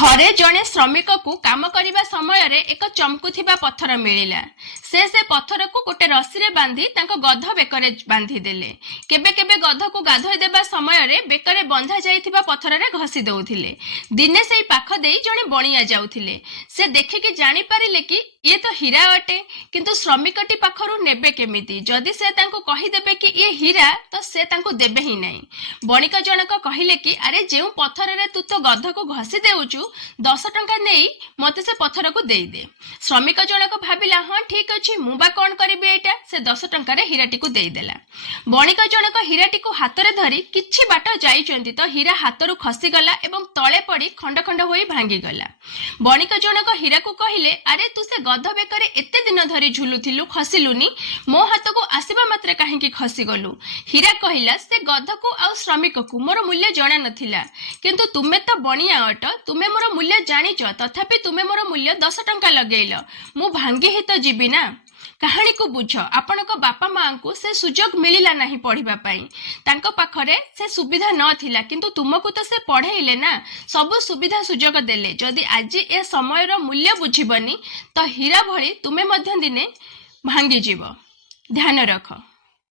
ଥରେ ଜଣେ ଶ୍ରମିକକୁ କାମ କରିବା ସମୟରେ ଏକ ଚମକୁଥିବା ପଥର ମିଳିଲା। ସେ ପଥରକୁ ଗୋଟେ ରସିରେ ବାନ୍ଧି ତାଙ୍କ ଗଧ ବେକରେ ବାନ୍ଧିଦେଲେ। କେବେ କେବେ ଗଧକୁ ଗାଧୋଇ ଦେବା ସମୟରେ ବେକରେ ବନ୍ଧା ଯାଇଥିବା ପଥରରେ ଘଷି ଦେଉଥିଲେ। ଦିନେ ସେଇ ପାଖ ଦେଇ ଜଣେ ବଣିଆ ଯାଉଥିଲେ। ସେ ଦେଖିକି ଜାଣିପାରିଲେ କି ଇଏ ତ ହୀରା ଅଟେ, କିନ୍ତୁ ଶ୍ରମିକଟି ପାଖରୁ ନେବେ କେମିତି? ଯଦି ସେ ତାଙ୍କୁ କହିଦେବେ କି ଇଏ ହୀରା, ତ ସେ ତାଙ୍କୁ ଦେବେ ହିଁ ନାହିଁ। ବଣିକ ଜଣକ କହିଲେ କି ଆରେ ଯେଉଁ ପଥରରେ ତୁ ତ ଗଧକୁ ଘଷି ଦେଉଛୁ, 10 ଟଙ୍କା ନେଇ ମତେ ସେ ପଥରକୁ ଦେଇଦେ। ଶ୍ରମିକ ଜଣକ ଭାବିଲା, ହଁ ଠିକ ଅଛି, ମୁଁ ବା କଣ କରିବି ଏଇଟା। ସେ 10 ଟଙ୍କାରେ ହୀରାଟିକୁ ଦେଇଦେଲା। ବଣିକ ଜଣକ ହୀରାଟିକୁ ହାତରେ ଧରି କିଛି ବାଟ ଯାଇଛନ୍ତି ତ ହୀରା ହାତରୁ ଖସିଗଲା ଏବଂ ତଳେ ପଡ଼ି ଖଣ୍ଡ ଖଣ୍ଡ ହୋଇ ଭାଙ୍ଗିଗଲା। ବଣିକ ଜଣକ ହୀରାକୁ କହିଲେ, ଆରେ ତୁ ସେ ଗଧ ବେକରେ ଏତେ ଦିନ ଧରି ଝୁଲୁଥିଲୁ, ଖସିଲୁନି, ମୋ ହାତକୁ ଆସିବା ମାତ୍ରେ କାହିଁକି ଖସିଗଲୁ? ହୀରା କହିଲା, ସେ ଗଧକୁ ଆଉ ଶ୍ରମିକକୁ ମୋର ମୂଲ୍ୟ ଜଣା ନଥିଲା, କିନ୍ତୁ ତୁମେ ତ ବଣିଆ ଅଟ, ତୁମେ ମୋର ମୂଲ୍ୟ ଜାଣିଛ, ତଥାପି ତୁମେ ମୋର ମୂଲ୍ୟ 10 ଟଙ୍କା ଲଗେଇଲ, ମୁଁ ଭାଙ୍ଗି ହିଁ ତ ଯିବି ନା। କାହାଣୀକୁ ବୁଝ। ଆପଣଙ୍କ ବାପା ମାଙ୍କୁ ସେ ସୁଯୋଗ ମିଳିଲା ନାହିଁ ପଢିବା ପାଇଁ, ତାଙ୍କ ପାଖରେ ସେ ସୁବିଧା ନଥିଲା, କିନ୍ତୁ ତୁମକୁ ତ ସେ ପଢେଇଲେ ନା, ସବୁ ସୁବିଧା ସୁଯୋଗ ଦେଲେ। ଯଦି ଆଜି ଏ ସମୟର ମୂଲ୍ୟ ବୁଝିବନି ତ ହୀରା ଭଳି ତୁମେ ମଧ୍ୟ ଦିନେ ଭାଙ୍ଗିଯିବ। ଧ୍ୟାନ ରଖ।